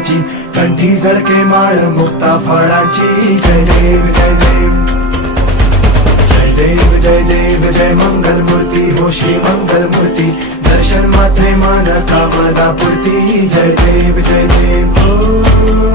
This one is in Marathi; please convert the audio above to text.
नामाची, कंठी झळके माळ मुक्ता फळाची. जय देव जय देव जय देव जय देव जय मंगल मूर्ती हो श्री मंगल मूर्ती. दर्शन मात्रे मन कामना पूर्ती. जय देव जय देव.